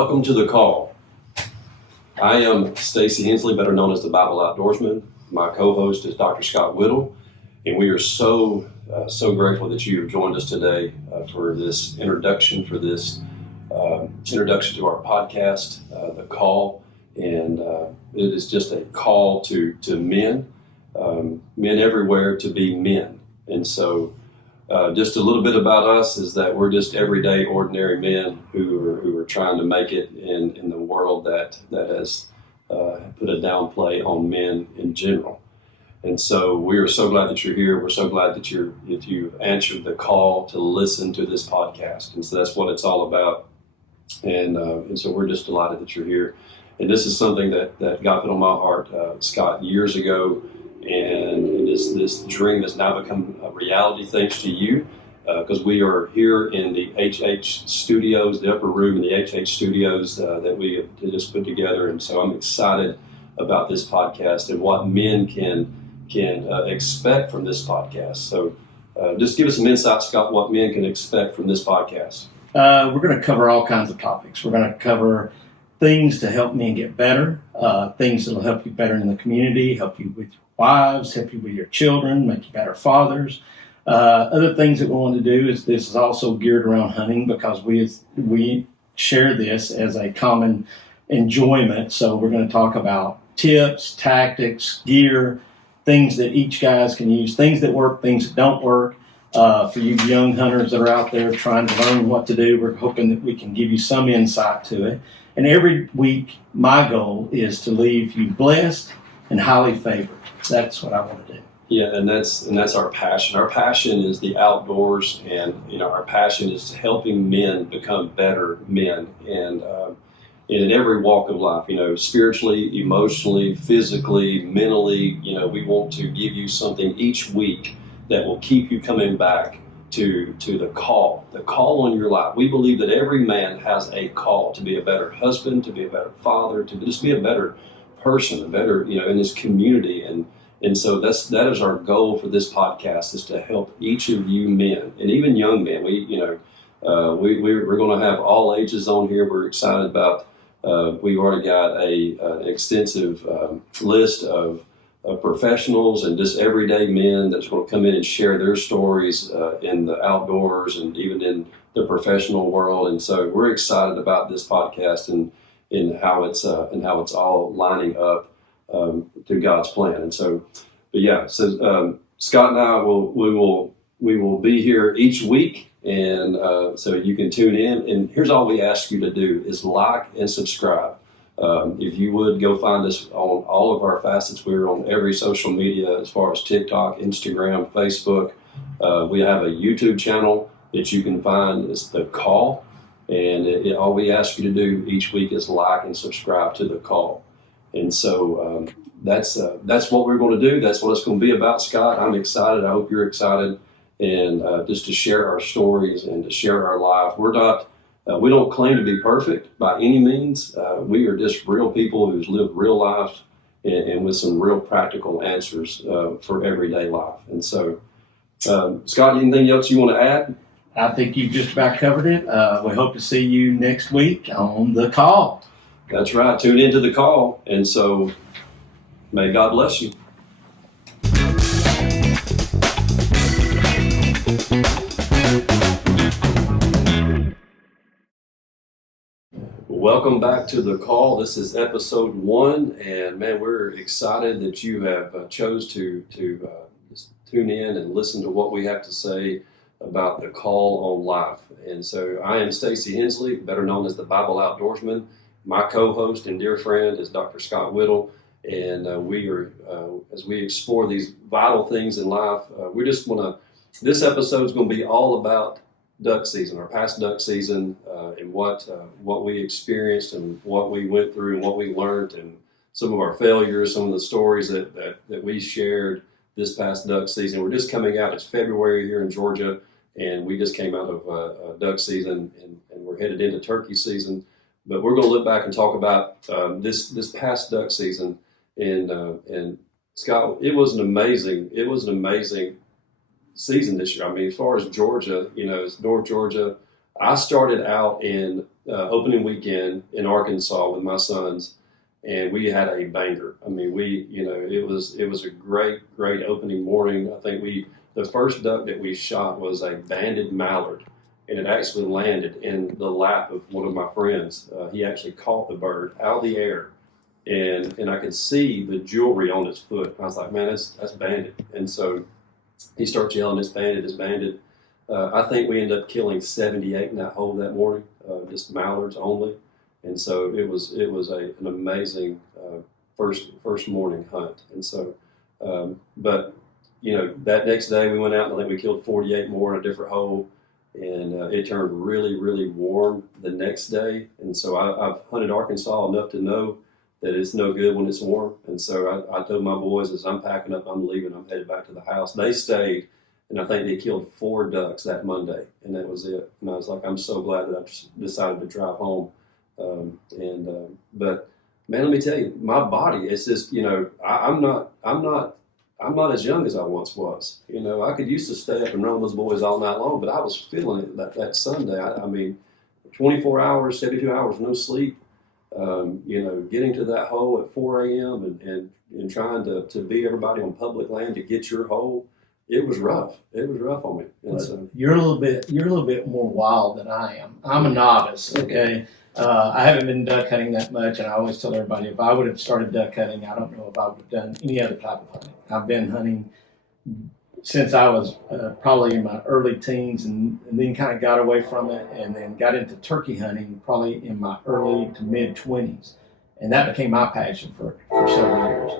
Welcome to the call. I am Stacy Hensley, better known as the Bible Outdoorsman. My co-host is Dr. Scott Whittle, and we are so grateful that you have joined us today for this introduction, introduction to our podcast, The Call. And it is just a call to men, men everywhere to be men. And so just a little bit about us is that we're just everyday, ordinary men who are trying to make it in the world that has put a downplay on men in general. And so we are so glad that you're here. We're so glad that you've answered the call to listen to this podcast. And so that's what it's all about. And so we're just delighted that you're here. And this is something that God put on my heart, Scott, years ago. And this dream has now become a reality thanks to you, because we are here in the HH studios, the upper room in the HH studios that we have just put together. And so I'm excited about this podcast and what men can expect from this podcast. So just give us some insight, Scott, what men can expect from this podcast. We're going to cover all kinds of topics. We're going to cover things to help men get better, things that will help you better in the community, help you with your wives, help you with your children, make you better fathers. Other things that we want to do is this is also geared around hunting, because we share this as a common enjoyment. So we're going to talk about tips, tactics, gear, things that each guys can use, things that work, things that don't work. For you young hunters that are out there trying to learn what to do, we're hoping that we can give you some insight to it. And every week, my goal is to leave you blessed and highly favored. That's what I want to do. Yeah, and that's our passion. Our passion is the outdoors, and our passion is helping men become better men, and in every walk of life. Spiritually, emotionally, physically, mentally. We want to give you something each week that will keep you coming back to the call on your life. We believe that every man has a call to be a better husband, to be a better father, to just be a better person, a better, in this community. And so that is our goal for this podcast, is to help each of you men, and even young men. We're going to have all ages on here. We're excited about, we've already got an extensive list of professionals and just everyday men that's going to come in and share their stories in the outdoors and even in the professional world. And so we're excited about this podcast and how it's all lining up to God's plan. And so, Scott and I will be here each week, and so you can tune in. And here's all we ask you to do is like and subscribe. If you would go find us on all of our facets. We're on every social media as far as TikTok, Instagram, Facebook. We have a YouTube channel that you can find. It's The Call. And all we ask you to do each week is like and subscribe to The Call. And so that's what we're going to do. That's what it's going to be about, Scott. I'm excited. I hope you're excited. And just to share our stories and to share our life. We don't claim to be perfect by any means. We are just real people who's lived real life and with some real practical answers for everyday life. And so, Scott, anything else you want to add? I think you've just about covered it. We hope to see you next week on The Call. That's right. Tune into The Call. And so, may God bless you. Welcome back to The Call. This is episode 1, and man, we're excited that you have chose to just tune in and listen to what we have to say about the call on life. And so I am Stacy Hensley, better known as the Bible Outdoorsman. My co-host and dear friend is Dr. Scott Whittle, and we are, as we explore these vital things in life, this episode is going to be all about duck season, our past duck season, and what we experienced and what we went through and what we learned, and some of our failures, some of the stories that we shared this past duck season. We're just coming out. It's February here in Georgia, and we just came out of duck season, and we're headed into turkey season. But we're going to look back and talk about this past duck season, and Scott, it was an amazing season this year. I mean, as far as Georgia, it's North Georgia. I started out in opening weekend in Arkansas with my sons, and we had a banger. I mean, it was a great opening morning. I think the first duck that we shot was a banded mallard, and it actually landed in the lap of one of my friends. He actually caught the bird out of the air, and I could see the jewelry on his foot. I was like, man, that's banded. And so he starts yelling, it's banded, it's banded. I think we ended up killing 78 in that hole that morning, just mallards only. And so it was an amazing first morning hunt. And so, but that next day we went out and I think we killed 48 more in a different hole. And it turned really, really warm the next day. And so I've hunted Arkansas enough to know that it's no good when it's warm. And so I told my boys, as I'm packing up, I'm leaving, I'm headed back to the house. They stayed, and I think they killed 4 ducks that Monday, and that was it. And I was like, I'm so glad that I just decided to drive home. But man, let me tell you, my body, it's just, I'm not as young as I once was. I could used to stay up and run with those boys all night long, but I was feeling it that Sunday. I mean, 24 hours, 72 hours, no sleep. Getting to that hole at 4 a.m. and trying to beat everybody on public land to get your hole, it was rough. It was rough on me. And so, you're a little bit more wild than I am. I'm a novice. Okay. I haven't been duck hunting that much, and I always tell everybody if I would have started duck hunting, I don't know if I would have done any other type of hunting. I've been hunting since I was probably in my early teens, and then kind of got away from it, and then got into turkey hunting probably in my early to mid 20s, and that became my passion for several years.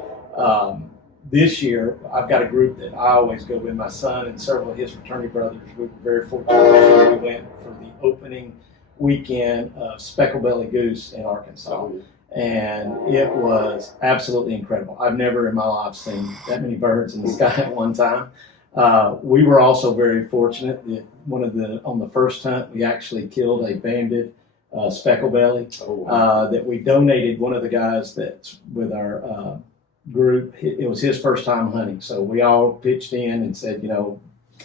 This year, I've got a group that I always go with, my son and several of his fraternity brothers. We were very fortunate. We went for the opening weekend of speckled-bellied goose in Arkansas, and it was absolutely incredible. I've never in my life seen that many birds in the sky at one time. We were also very fortunate that on the first hunt, we actually killed a banded speckled-belly that we donated. One of the guys that's with our group, it was his first time hunting, so we all pitched in and said,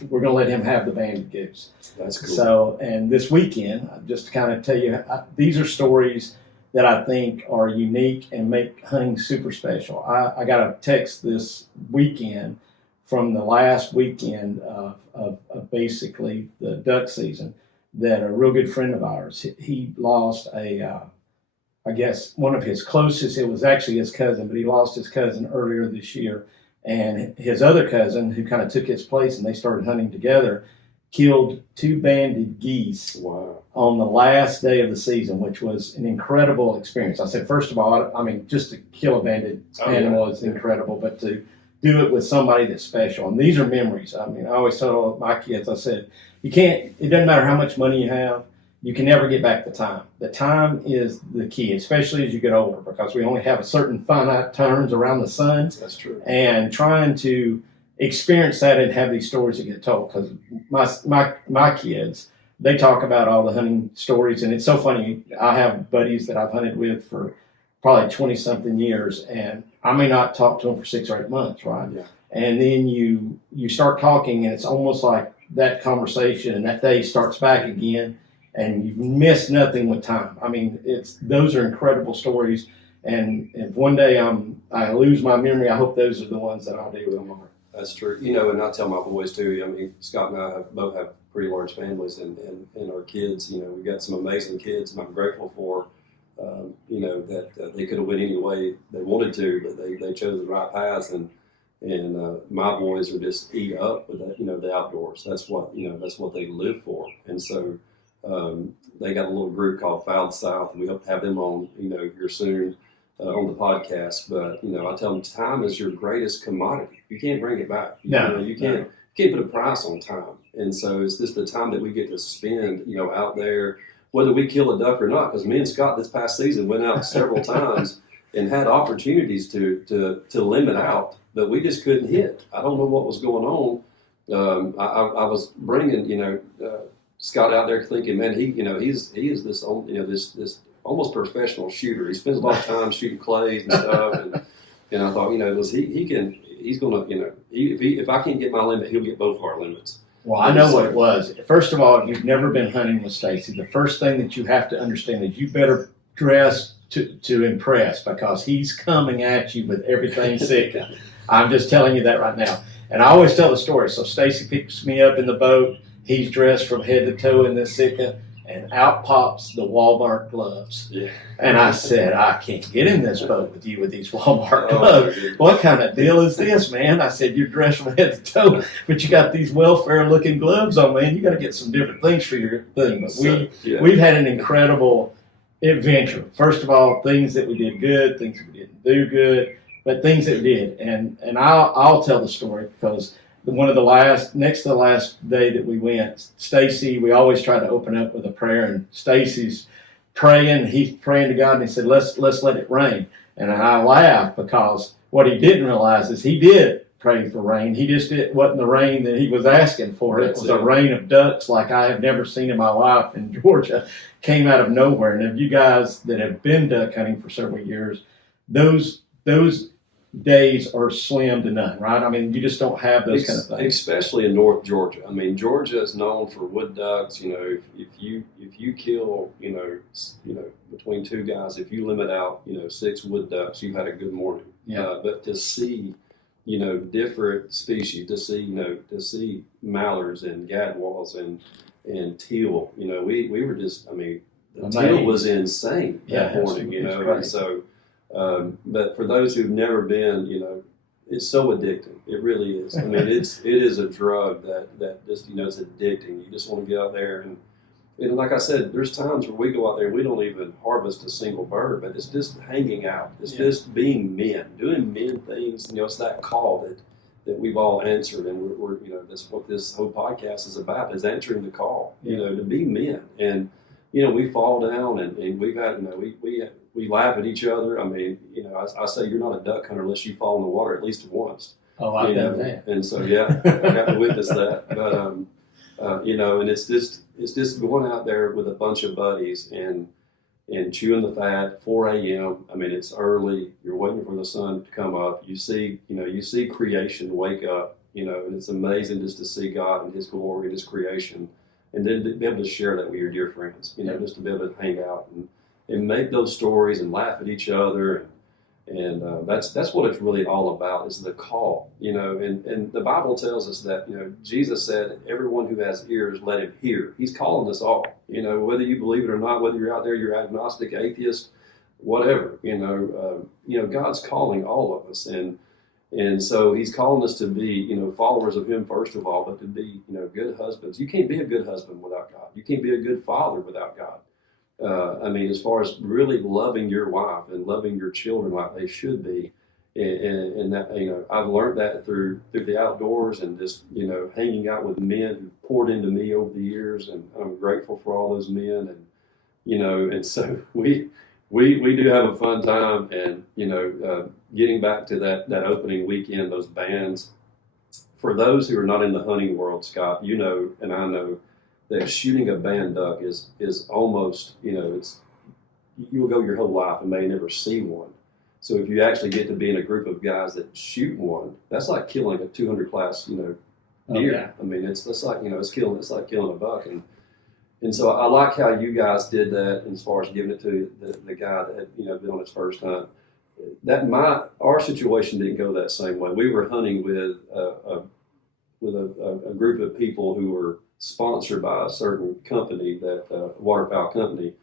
we're going to let him have the banded goose. That's cool. So, and this weekend, just to kind of tell you, these are stories that I think are unique and make hunting super special. I got a text this weekend from the last weekend of basically the duck season that a real good friend of ours, he lost I guess one of his closest, it was actually his cousin, but he lost his cousin earlier this year. And his other cousin, who kind of took his place and they started hunting together, killed 2 banded geese on the last day of the season, which was an incredible experience. I said, first of all, I mean, just to kill a banded animal is incredible, but to do it with somebody that's special. And these are memories. I mean, I always tell my kids, I said, it doesn't matter how much money you have, you can never get back the time. The time is the key, especially as you get older, because we only have a certain finite turns around the sun. That's true. And trying to experience that and have these stories that get told, because my kids, they talk about all the hunting stories, and it's so funny. I have buddies that I've hunted with for probably 20-something years, and I may not talk to them for 6 or 8 months, right? Yeah. And then you start talking, and it's almost like that conversation and that day starts back again, and you've missed nothing with time. I mean, those are incredible stories, and if one day I lose my memory, I hope those are the ones that I'll do with them. That's true. And I tell my boys too, I mean, Scott and I both have pretty large families, and our kids, we've got some amazing kids, and I'm grateful for, that they could have went any way they wanted to, but they chose the right path, and my boys are just eat up with that, the outdoors. That's what they live for. And so they got a little group called Fouled South, and we hope to have them on, here soon on the podcast. But, I tell them time is your greatest commodity. You can't bring it back. You can't put a price on time. And so it's just the time that we get to spend, out there, whether we kill a duck or not, because me and Scott this past season went out several times and had opportunities to limit out, but we just couldn't hit. I don't know what was going on. I was bringing, Scott out there thinking, man, he is this almost professional shooter. He spends a lot of time shooting clays and stuff, and I thought, he's going to, if I can't get my limit, he'll get both of our limits. Well, I know what it was. First of all, if you've never been hunting with Stacy, the first thing that you have to understand is you better dress to impress, because he's coming at you with everything Sitka. I'm just telling you that right now. And I always tell the story. So Stacy picks me up in the boat. He's dressed from head to toe in this Sitka, and out pops the Walmart gloves. Yeah. And I said, I can't get in this boat with you with these Walmart gloves. What kind of deal is this, man? I said, you're dressed from head to toe, but you got these welfare-looking gloves on, man. You got to get some different things for your thing. But we've had an incredible adventure. First of all, things that we did good, things that we didn't do good, but things that we did. And I'll tell the story, because next to the last day that we went, Stacy, we always try to open up with a prayer, and Stacy's praying, he's praying to God, and he said, let's let it rain. And I laughed, because what he didn't realize is he did pray for rain. He just wasn't the rain that he was asking for. It was a rain of ducks like I have never seen in my life in Georgia. Came out of nowhere. And if you guys that have been duck hunting for several years, those days are slim to none, right? I mean, you just don't have those kind of things. Especially in North Georgia. I mean, Georgia is known for wood ducks. You know, if you kill, between two guys, if you limit out, 6 wood ducks, you've had a good morning. Yeah. But to see, different species, to see mallards and gadwalls and teal, we were just, the teal was insane that morning, and so. But for those who've never been, it's so addicting. It really is. I mean, it is a drug that just, it's addicting. You just want to get out there and like I said, there's times where we go out there and we don't even harvest a single bird, but it's just hanging out. It's just being men, doing men things. It's that call that we've all answered, and we're that's what this whole podcast is about, is answering the call, to be men. And, we fall down and we've had, we laugh at each other. I mean, I say you're not a duck hunter unless you fall in the water at least once. Oh, I've done that. And so, I got to witness that. But, and it's just going out there with a bunch of buddies and chewing the fat, 4 a.m. I mean, it's early. You're waiting for the sun to come up. You see creation wake up, and it's amazing just to see God and His glory and His creation. And then to be able to share that with your dear friends, just to be able to hang out and make those stories and laugh at each other. And that's what it's really all about, is the call, and the Bible tells us that, Jesus said, everyone who has ears, let him hear. He's calling us all, whether you believe it or not, whether you're out there, you're agnostic, atheist, whatever, God's calling all of us. And so He's calling us to be, followers of Him first of all, but to be, good husbands. You can't be a good husband without God. You can't be a good father without God. As far as really loving your wife and loving your children like they should be, and that, I've learned that through the outdoors and just, hanging out with men who poured into me over the years, and I'm grateful for all those men, and and so we do have a fun time, and getting back to that opening weekend, those bands. For those who are not in the hunting world, Scott, and I know that shooting a band duck is almost, it's, you'll go your whole life and may never see one. So if you actually get to be in a group of guys that shoot one, that's like killing a 200 class, deer. Oh, yeah. I mean, it's like, it's like killing a buck. And so I like how you guys did that as far as giving it to the guy that had, been on his first hunt. Our situation didn't go that same way. We were hunting with a group of people who were sponsored by a certain company, that waterfowl company,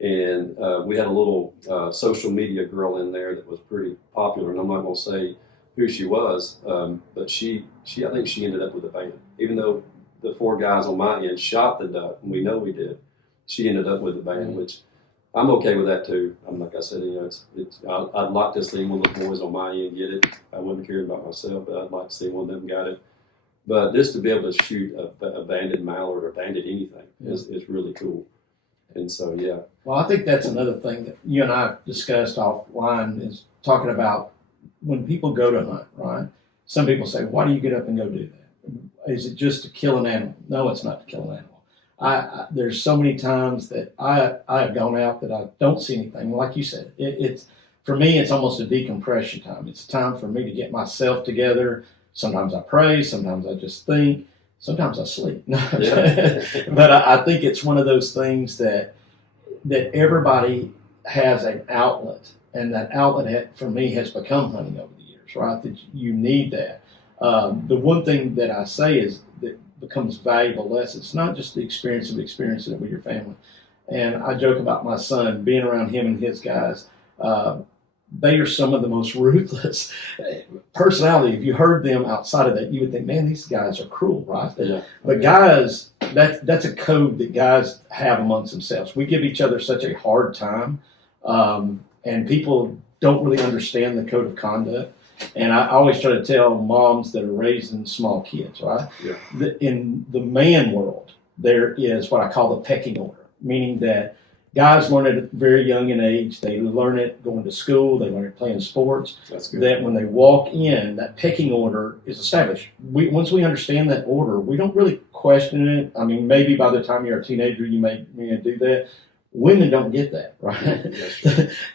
and we had a little social media girl in there that was pretty popular, and I'm not going to say who she was, but I think she ended up with a band, even though the 4 guys on my end shot the duck, and we know we did. She ended up with a band, which I'm okay with that too. Like I said, I'd like to see one of the boys on my end get it. I wouldn't care about myself, but I'd like to see one of them got it. But just to be able to shoot a banded mallard or banded anything is really cool. And so, yeah. Well, I think that's another thing that you and I discussed offline, is talking about when people go to hunt, right? Some people say, why do you get up and go do that? Is it just to kill an animal? No, it's not to kill an animal. There's so many times that I have gone out that I don't see anything. Like you said, it's for me, it's almost a decompression time. It's a time for me to get myself together. Sometimes I pray, sometimes I just think, Sometimes I sleep. Yeah. But I think it's one of those things that everybody has an outlet, and that outlet for me has become hunting over the years, right? That you need that. The one thing that I say is that becomes valuable less. It's not just the experience of experiencing it with your family. And I joke about my son being around him and his guys. They are some of the most ruthless personality. If you heard them outside of that, you would think, man, these guys are cruel, right? Yeah. But guys, that's a code that guys have amongst themselves. We give each other such a hard time, and people don't really understand the code of conduct. And I always try to tell moms that are raising small kids, right? Yeah. In the man world, there is what I call the pecking order, meaning that guys learn it at very young an age. They learn it going to school. They learn it playing sports. That's good. That when they walk in, that pecking order is established. Once we understand that order, we don't really question it. I mean, maybe by the time you're a teenager, you may do that. Women don't get that, right?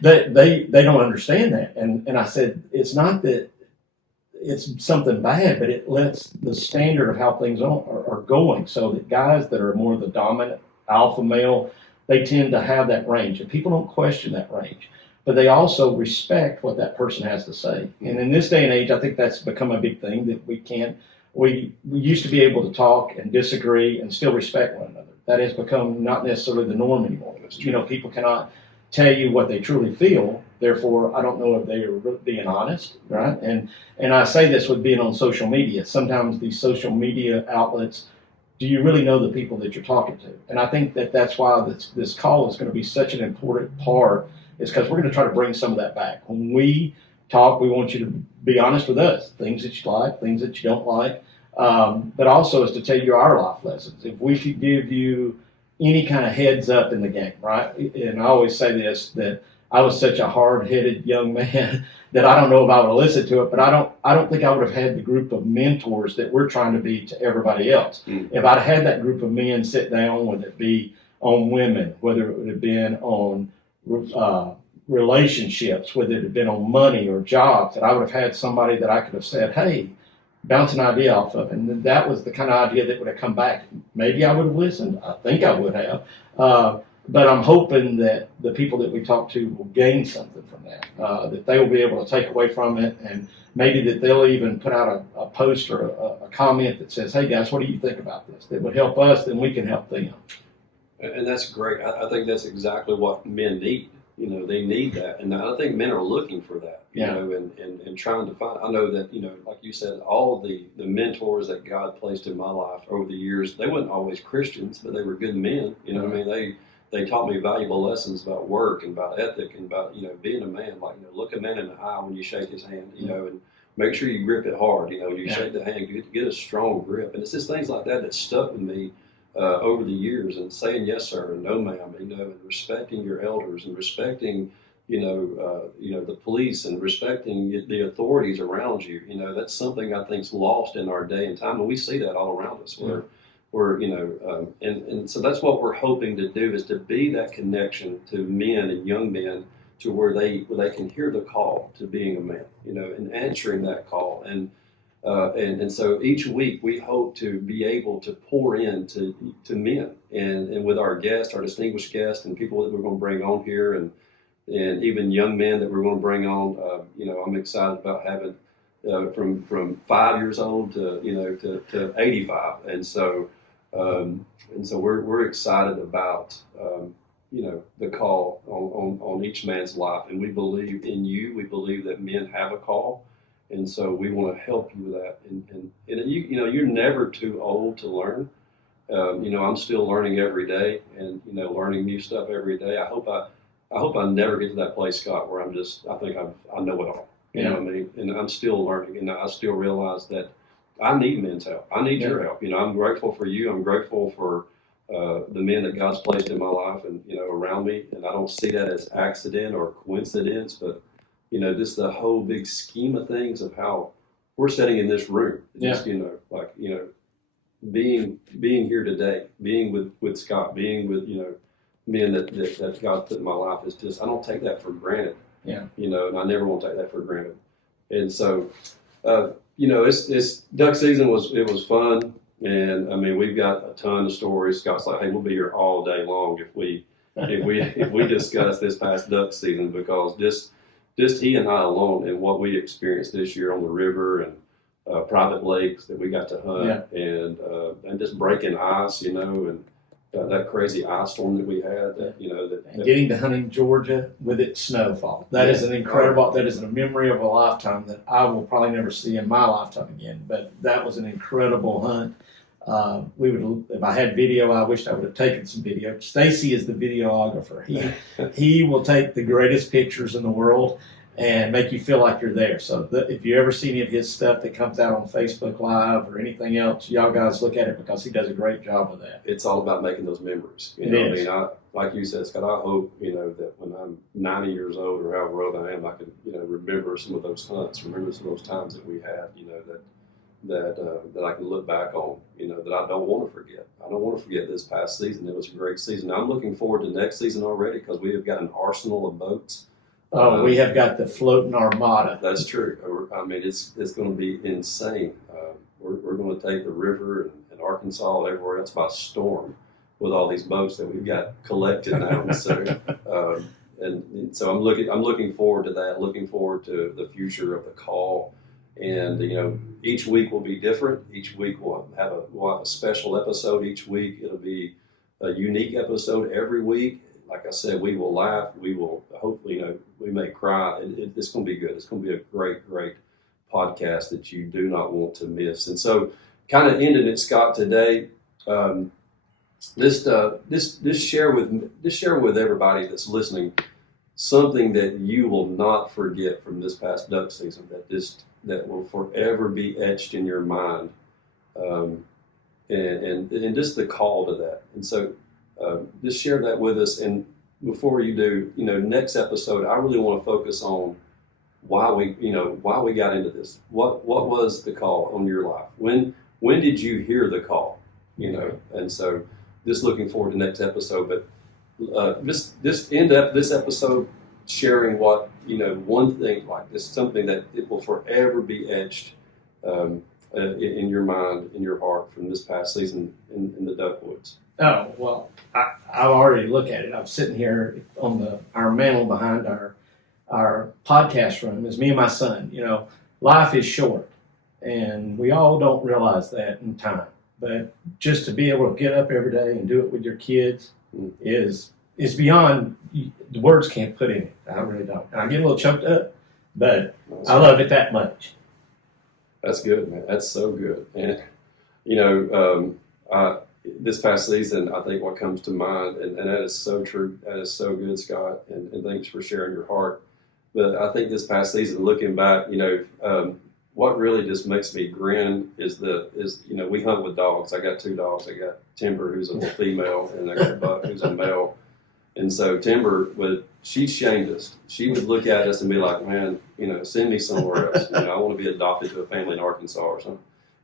they don't understand that. And I said, it's not that it's something bad, but it lets the standard of how things are going. So that guys that are more the dominant alpha male, they tend to have that range, and people don't question that range, but they also respect what that person has to say. And in this day and age, I think that's become a big thing that we used to be able to talk and disagree and still respect one another. That has become not necessarily the norm anymore. People cannot tell you what they truly feel. Therefore, I don't know if they are being honest, right? And I say this with being on social media. Sometimes these social media outlets, do you really know the people that you're talking to? And I think that's why this call is going to be such an important part, is because we're going to try to bring some of that back. When we talk, we want you to be honest with us, things that you like, things that you don't like, but also is to tell you our life lessons. If we could give you any kind of heads up in the game, right? And I always say this, that I was such a hard-headed young man that I don't know if I would have listened to it, but I don't think I would have had the group of mentors that we're trying to be to everybody else. If I'd had that group of men sit down, whether it be on women, whether it would have been on relationships, whether it had been on money or jobs, that I would have had somebody that I could have said, hey, bounce an idea off of. And that was the kind of idea that would have come back. Maybe I would have listened. I think I would have. But I'm hoping that the people that we talk to will gain something from that, that they will be able to take away from it, and maybe that they'll even put out a post or a comment that says, hey guys, what do you think about this? That would help us, then we can help them. And that's great. I think that's exactly what men need. They need that. And I think men are looking for that, and trying to find. I know that, like you said, all the mentors that God placed in my life over the years, they weren't always Christians, but they were good men. I mean, they taught me valuable lessons about work and about ethic and about, being a man. Like, look a man in the eye when you shake his hand, and make sure you grip it hard. When you shake the hand, get a strong grip. And it's just things like that stuck with me over the years, and saying yes sir and no ma'am, and respecting your elders and respecting, the police and respecting the authorities around you. That's something I think's lost in our day and time, and we see that all around us. And so that's what we're hoping to do, is to be that connection to men and young men, to where they can hear the call to being a man, and answering that call. And so each week we hope to be able to pour into men, and with our guests, our distinguished guests, and people that we're going to bring on here, and even young men that we're going to bring on. I'm excited about having from 5 years old to 85, and so we're excited about the call on each man's life, and we believe in you. We believe that men have a call. And so we want to help you with that. And you're never too old to learn. I'm still learning every day, and learning new stuff every day. I hope I never get to that place, Scott, where I think I know it all. You know what I mean? And I'm still learning, and I still realize that I need men's help. I need your help. I'm grateful for you. I'm grateful for the men that God's placed in my life and around me. And I don't see that as accident or coincidence, but just the whole big scheme of things of how we're sitting in this room. Just, being here today, being with Scott, being with, men that God put in my life, is just, I don't take that for granted. Yeah. And I never want to take that for granted. And so, it's duck season was fun. And I mean, we've got a ton of stories. Scott's like, hey, we'll be here all day long if we discuss this past duck season, because just he and I alone and what we experienced this year on the river and private lakes that we got to hunt, and just breaking ice, and that crazy ice storm that we had, and getting to hunt in Georgia with its snowfall. That is an incredible, that is a memory of a lifetime that I will probably never see in my lifetime again. But that was an incredible hunt. If I had video, I wished I would have taken some video. Stacy is the videographer. He will take the greatest pictures in the world and make you feel like you're there. So if you ever see any of his stuff that comes out on Facebook Live or anything else, y'all guys look at it, because he does a great job with that. It's all about making those memories. I mean, like you said, Scott, I hope, that when I'm 90 years old or however old I am, I can, remember some of those hunts, remember some of those times that we had, that I can look back on, that I don't want to forget. I don't want to forget this past season. It was a great season. I'm looking forward to next season already, because we have got an arsenal of boats. We have got the floating armada. That's true. I mean, it's going to be insane. We're going to take the river and Arkansas and everywhere else by storm with all these boats that we've got collected now. And so I'm looking forward to that. Looking forward to the future of the call. And each week will be different. Each week we'll have a special episode. Each week it'll be a unique episode every week. Like I said, we will laugh. We will hopefully, we may cry. It's going to be good. It's going to be a great, great podcast that you do not want to miss. And so, kind of ending it, Scott, today. Just share with everybody that's listening something that you will not forget from this past duck season. That will forever be etched in your mind, and just the call to that. And so. Just share that with us. And before you do, next episode, I really want to focus on why we got into this. What was the call on your life? When did you hear the call? And so just looking forward to next episode. But just end up this episode sharing what, one thing like this, something that it will forever be etched in your mind, in your heart from this past season in the duck woods. Oh, well, I already look at it. I'm sitting here on our mantle behind our podcast room. It's me and my son. Life is short, and we all don't realize that in time. But just to be able to get up every day and do it with your kids is beyond, the words can't put in it. I really don't. And I get a little choked up, but I love it that much. That's good, man. That's so good. And, this past season, I think what comes to mind, and that is so true, that is so good, Scott, and thanks for sharing your heart. But I think this past season, looking back, what really just makes me grin is we hunt with dogs. I got 2 dogs. I got Timber, who's a female, and I got Buck, who's a male. And so Timber she shamed us. She would look at us and be like, man, send me somewhere else. I want to be adopted to a family in Arkansas or something.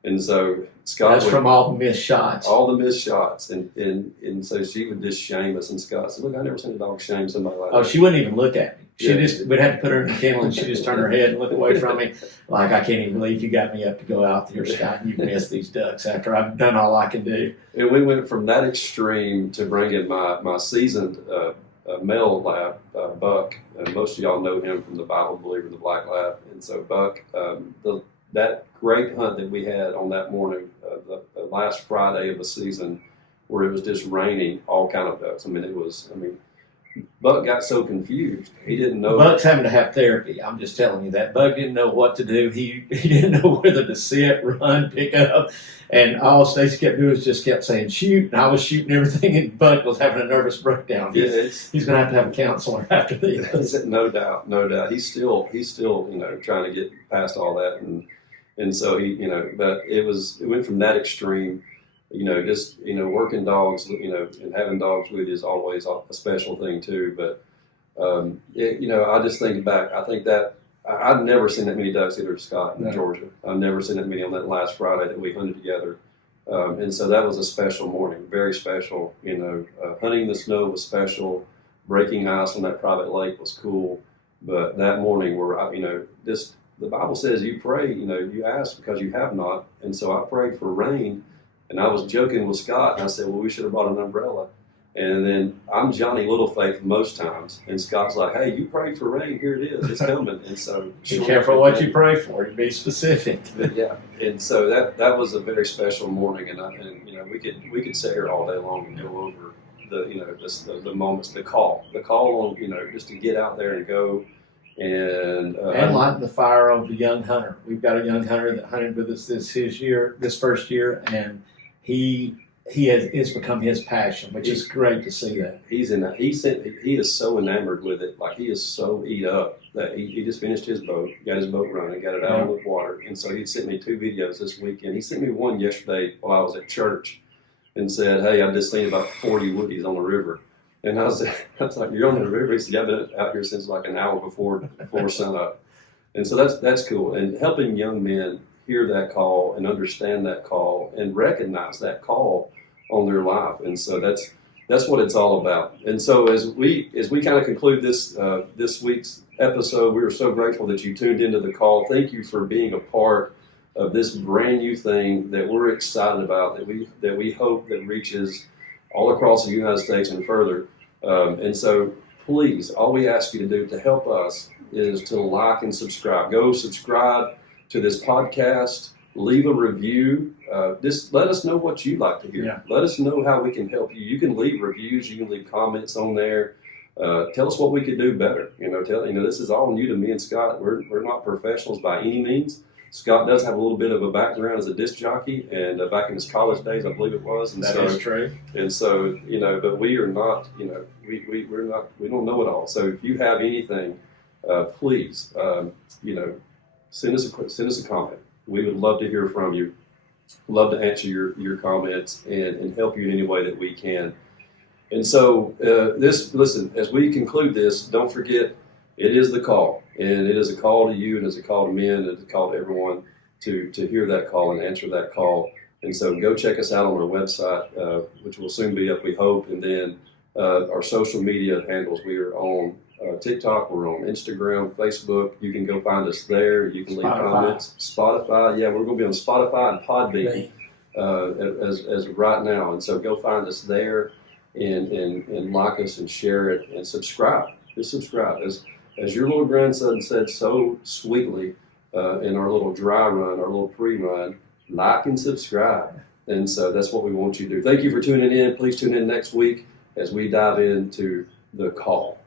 And so Scott from all the missed shots. All the missed shots. And so she would just shame us. And Scott said, look, I never seen a dog shame somebody like that. Oh, she wouldn't even look at me. She would have to put her in the kennel, and she'd just turn her head and look away from me. Like, I can't even believe you got me up to go out there, Scott, and you've missed these ducks after I've done all I can do. And we went from that extreme to bringing my seasoned male lab, Buck. And most of y'all know him from the Bible Believer, the Black Lab. And so Buck, that great hunt that we had on that morning, the last Friday of the season, where it was just raining all kind of ducks. Buck got so confused. He didn't know. Buck's having to have therapy. I'm just telling you that. Buck didn't know what to do. He didn't know whether to sit, run, pick up. And all Stacey kept doing was just kept saying, shoot. And I was shooting everything, and Buck was having a nervous breakdown. He's going to have a counselor after this. No doubt. He's still trying to get past all that. And so but it went from that extreme, working dogs, and having dogs with you is always a special thing too. But, I just think back, I think that I've never seen that many ducks either, Scott, in Georgia. I've never seen that many on that last Friday that we hunted together. And so that was a special morning, very special. Hunting the snow was special. Breaking ice on that private lake was cool. But that morning the Bible says you pray, you ask because you have not. And so I prayed for rain And I was joking with Scott, and I said, well, we should have brought an umbrella. And then I'm Johnny Littlefaith most times, and Scott's like, hey, you pray for rain, here it is, it's coming. And so be careful what you pray for, you be specific. But yeah, and so that was a very special morning, and we could sit here all day long and go over the moments, the call on, just to get out there and go and light the fire of the young hunter. We've got a young hunter that hunted with us this first year, and it's become his passion, which is great to see that. He is so enamored with it, like he is so eat up that he just finished his boat, got his boat running, got it out on the water, and so he sent me 2 videos this weekend. He sent me one yesterday while I was at church, and said, hey, I've just seen about 40 woodies on the river. And I was like, you're on the river? He said, yeah, I've been out here since like an hour before sunup. And so that's cool. And helping young men hear that call and understand that call and recognize that call on their life. And so that's what it's all about. And so as we kind of conclude this week's episode, we are so grateful that you tuned into the call. Thank you for being a part of this brand new thing that we're excited about, that we hope that reaches all across the United States and further. And so please, all we ask you to do to help us is to like and subscribe. Go subscribe to this podcast, leave a review. Just let us know what you'd like to hear. Yeah. Let us know how we can help you. You can leave reviews, you can leave comments on there. Tell us what we could do better. This is all new to me and Scott. We're not professionals by any means. Scott does have a little bit of a background as a disc jockey, and back in his college days, I believe it was. And that is true. And so, but we are not, we're not, we don't know it all. So if you have anything, please, send us a comment. We would love to hear from you. Love to answer your comments and help you in any way that we can. And so, listen, as we conclude this, don't forget, it is the call. And it is a call to you, and it's a call to men, and it's a call to everyone to hear that call and answer that call. And so go check us out on our website, which will soon be up, we hope. And then our social media handles, we are on TikTok, we're on Instagram, Facebook. You can go find us there. You can leave comments. Spotify, yeah, we're going to be on Spotify and Podbean as of right now. And so go find us there and like us and share it and subscribe. Just subscribe. As your little grandson said so sweetly in our little dry run, our little pre-run, like and subscribe. And so that's what we want you to do. Thank you for tuning in. Please tune in next week as we dive into the call.